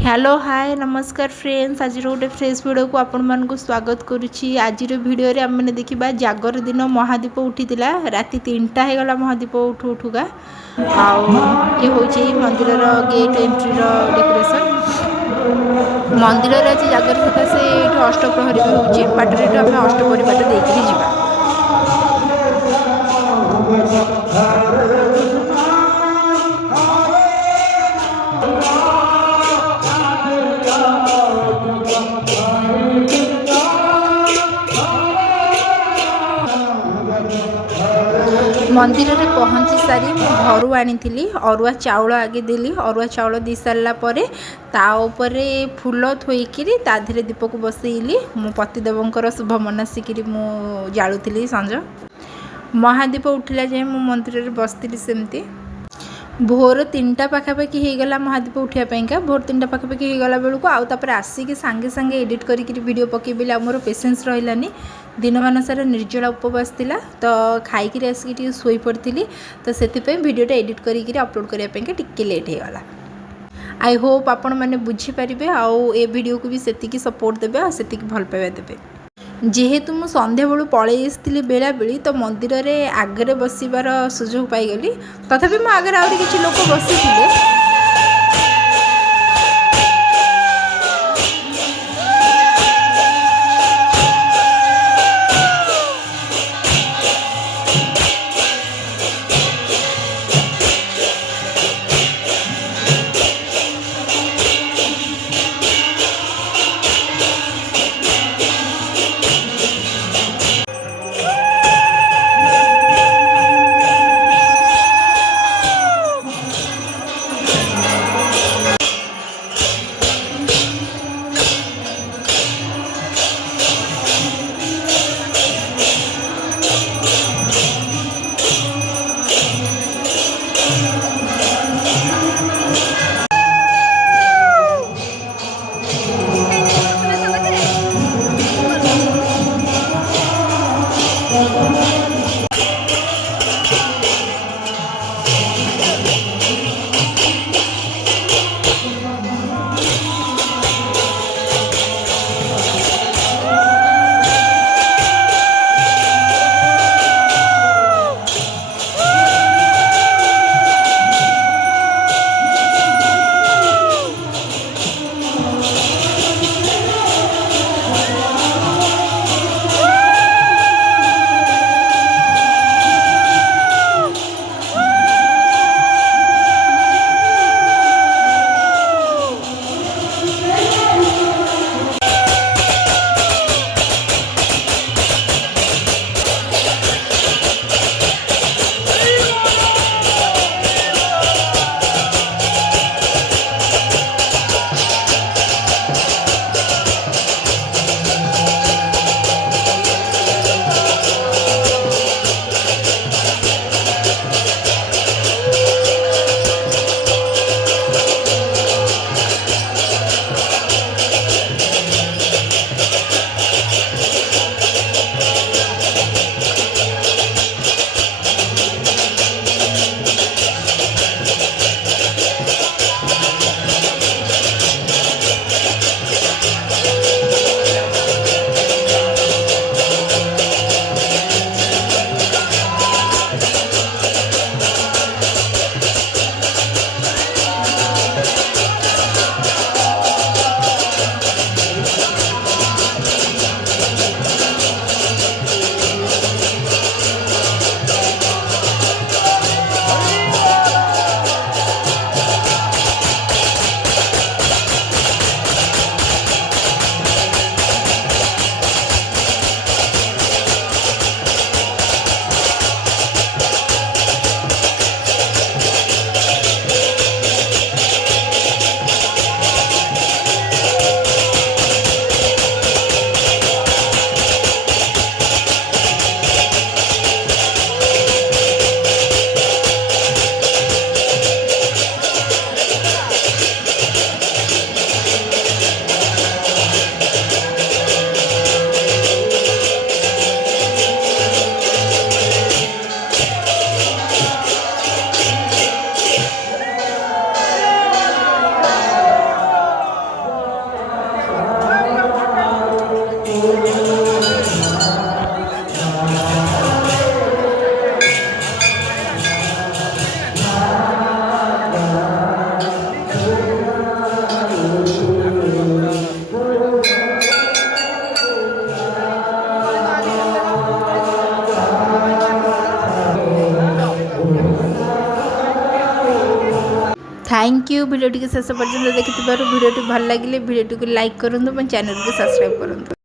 Hello hi नमस्कार friends. आज गोटे fresh video को आपण मानक स्वागत करुच्ची। आज वीडियो रे आम देखा जागर दिन महादीप उठी राति 3टा हो गला महादीप उठू उठूका ये हूँ मंदिर गेट एंट्री डेकोरेशन। मंदिर आज जागर सकाशे अष्टप्रहरी भी होची बाटर आम अष्टप्रहरी बाट देकर जावा। मंदिर में पहुँची सारी घर आनी अरुआ चाउल आगे देली। अरुआ चाउल दे सारापर ताऊपर फूल थोईकी ताधे दीप को बसैली। मो पतिदेवंकर शुभ मनसिक जालुली संज महादीप उठिला जाए मो मंदिर में बसती सेमती। भोर 3टा पाखापाखि होगला महादीप उठापाइका। भोर 3टा पाखापाखि होगला बेलू आउे आसिक सांगे सांगे एडिट करके वीडियो पकेबी मोर पेसेंस रही। दिन मान सारा निर्जला उपवास थिला तो खाई आसिक शोई पड़ी तो से वीडियोटा एडिट करके अपलोड करने टिके लेट होगला। आई होप आपण मैंने बुझीपारे आउ ए वीडियो को भी सेतिकी सपोर्ट देबे आ सेतिकी भल पाइबा देबे। जेहेतु मु संध्या बेलू पलि आसती बेला बेली तो मंदिर रे आगे बसबार सुजोग पाईगली। तथापि मो आगे आहुरी किछि लोक बसी थैंक यू भिडियो शेष पर्यटन देखि भिडियो भल लगे भिडियो लाइक करूँ चैनल को सब्सक्राइब करूँ।